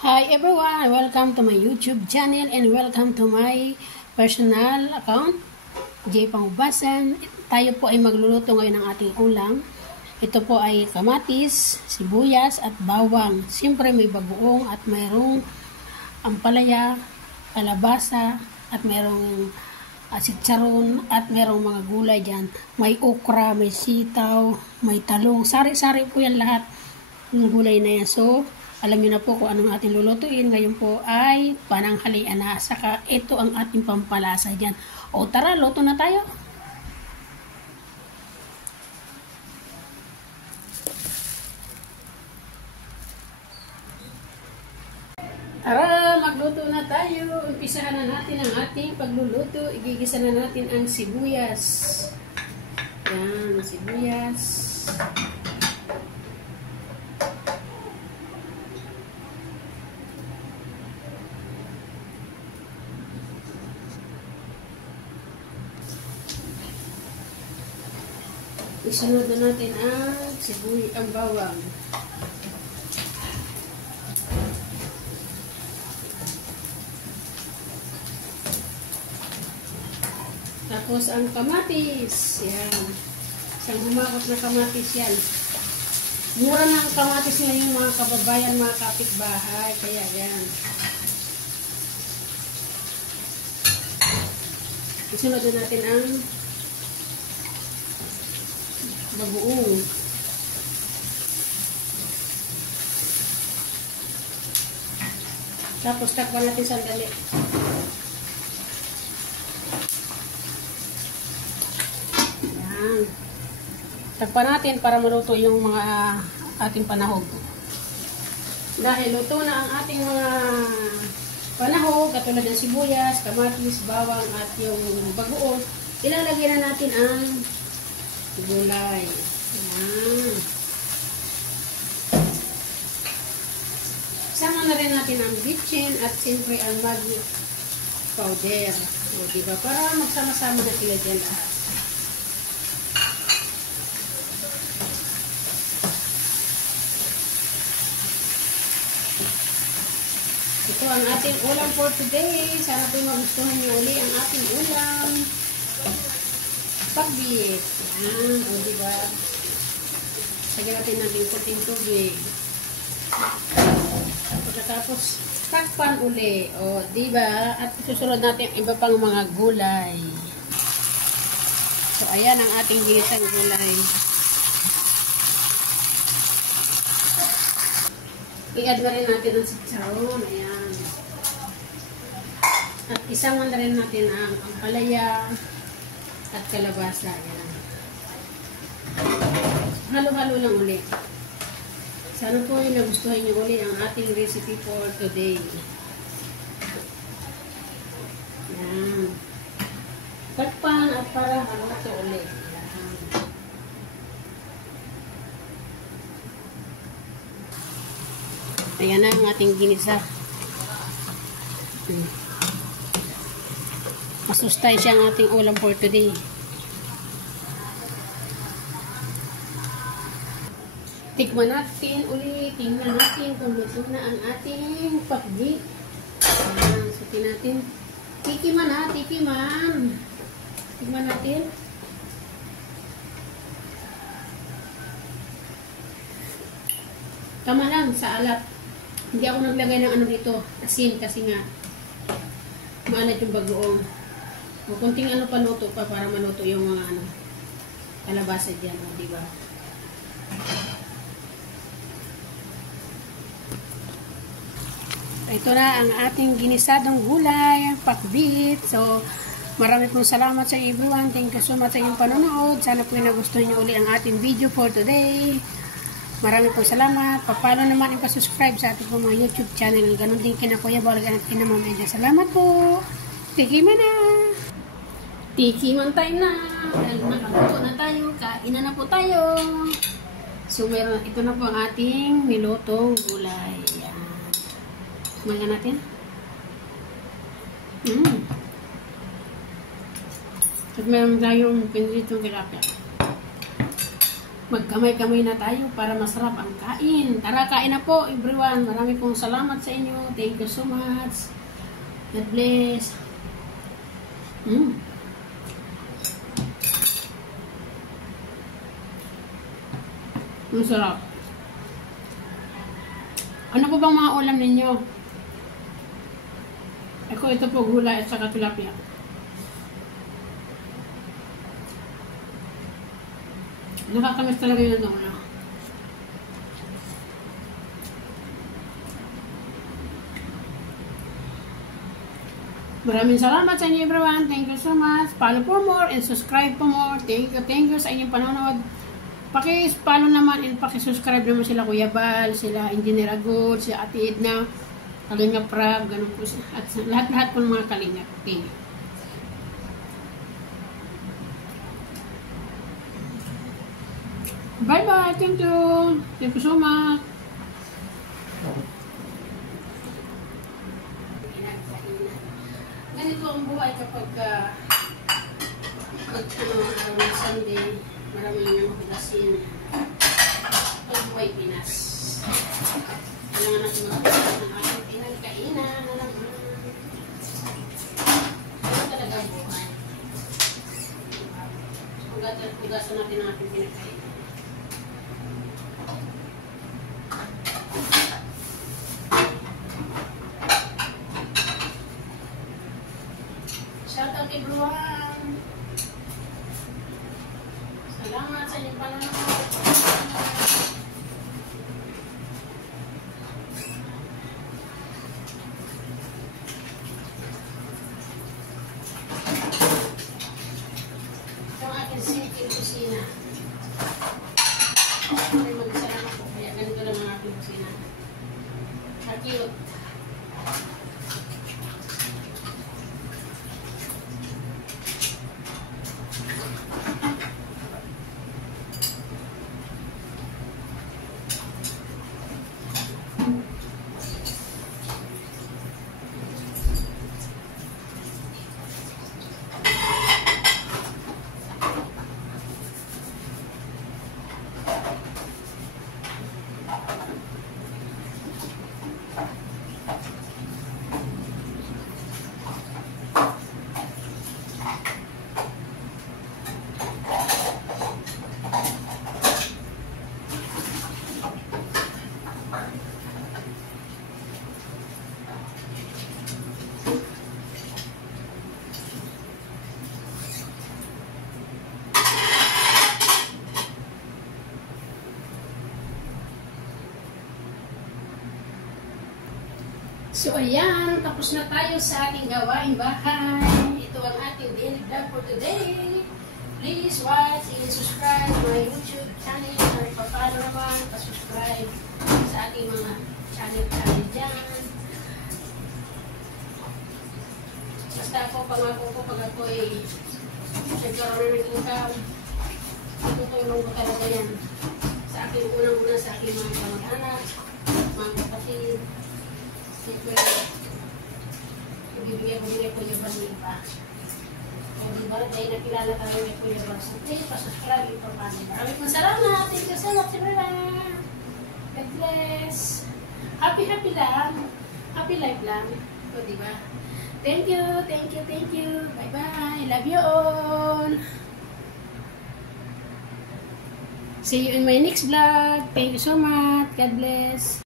Hi everyone! Welcome to my YouTube channel and welcome to my personal account, J. Pangubasan. Tayo po ay magluluto ngayon ng ating ulam. Ito po ay kamatis, sibuyas at bawang. Siyempre may bagoong at mayroong ampalaya, kalabasa at mayroong chicharon at mayroong mga gulay dyan. May okra, may sitaw, may talong. Sari-sari po yan lahat ng gulay na yan. So, alam niyo na po kung anong ating lulutuin. Ngayon po ay pananghalian na. Saka ito ang ating pampalasa dyan. O tara, luto na tayo. Tara, magluto na tayo. Umpisahan na natin ang ating pagluluto. Igigisa na natin ang sibuyas. Yan, sibuyas. Isunod na natin ang bawang. Tapos ang kamatis. Yan. Isang humakot na kamatis yan. Mura na ang kamatis ngayon mga kababayan, mga kapitbahay. Kaya yan. Isunod na natin ang bagoong. Tapos takpan natin sandali. Yan. Takpan natin para maluto yung mga ating panahog. Dahil luto na ang ating mga panahog, katulad ng sibuyas, kamatis, bawang at yung bagoong, ilalagay na natin ang gulay. Ayan. Sama na rin natin ang bitchin at siyempre ang Maggi powder. O, diba? Para magsama-sama na sila dyan lahat. Ito ang ating ulam for today. Sana po magustuhan niyo uli ang ating ulam. Pagbit. Yan. O, diba? Sagyan natin ng kunting tubig. Pagkatapos, takpan uli. O, diba? At susunod natin iba pang mga gulay. So, ayan ang ating ginisang gulay. I-add na rin natin ang chicharon. Ayan. At isama na rin natin ang ampalaya at kalabasa. Yan. Halo-halo lang uli. Sana po ay nagustuhan niyo uli ang ating recipe for today. Yan. Takpan at para maluto uli. Yan. Ayan na ang ating ginisa. Masustay siya ang ating ulam for today. Tikman natin ulit. Tingnan natin kung luto na ang ating pakbit. Ayan, sutin natin. Tikiman ha, tikiman. Tikman natin. Tama lang sa alat. Hindi ako naglagay ng ano dito, asin kasi nga maalat yung bagoong. O, kunting ano paluto pa para maluto yung mga ano, kalabasa dyan, o, diba? Ito na ang ating ginisadong gulay, pakbit. So, marami pong salamat sa everyone. Thank you so much sa inyong panonood. Sana po nagustuhan niyo uli ang ating video for today. Marami pong salamat. Papalo naman yung pa-subscribe sa ating mga YouTube channel. Ganon din kina Kuya Balagan at kina Mama Edna. Salamat po. Tikiman na. Tikiman time na. Dahil nakaluto na tayo. Kain na po tayo. So, meron, ito na po ang ating nilutong gulay. Yan. Kumain natin. At meron tayong pinitong tilapia. magkamay-kamay na tayo para masarap ang kain. Tara, kain na po everyone. Marami pong salamat sa inyo. Thank you so much. God bless. Ang sarap. Ano po bang mga ulam ninyo? Ako, ito po gulay at saka tilapia. Nakakamiss talaga yun ng ulam. Maraming salamat sa inyo everyone. Thank you so much. Follow for more and subscribe for more. Thank you sa inyong panonood. Paki-follow naman and paki-subscribe naman sila Kuya Bal, sila Engineer Agud, si Ate Edna, Kalinga Prab, ganun po. At lahat-lahat po ng mga Kalinga. Okay. Bye-bye. Thank you. Thank you so much. Ganito ang buhay kapag araw ng Sunday, marami na mahugasin. Ang buhay Pinas. Kailangan natin maghugas ng ating pinagkainan. Ano talaga buhay? Hugasan natin ang ating pinagkainan. Shout out everyone! Salamat sa inyong panonood. Ito ang aking simple kusina. May mag-salamat po. Kaya ganito lang ang aking kusina. Cute. So ayan, tapos na tayo sa ating gawaing bahay. Ito ang ating daily vlog for today. Please watch and subscribe my YouTube channel. Or pa-follow naman, pa-subscribe sa ating mga channel dyan. Basta ako, pangako ko pag ako'y nagkaroon ng income, tutulong ko talaga yan. Sa aking unang-una sa aking mga kamag-anak, mga kapatid. Siyempre, bibigyan ko nila Kuya Bal ng iba. O diba, dahil nakilala tayo ng Kuya Bal. So, please, pasubscribe yung pamana. Maraming salamat. Thank you so much, everyone. God bless. Happy lang. Happy life lang. O diba? Thank you. Bye-bye. Love you all. See you in my next vlog. Thank you so much. God bless.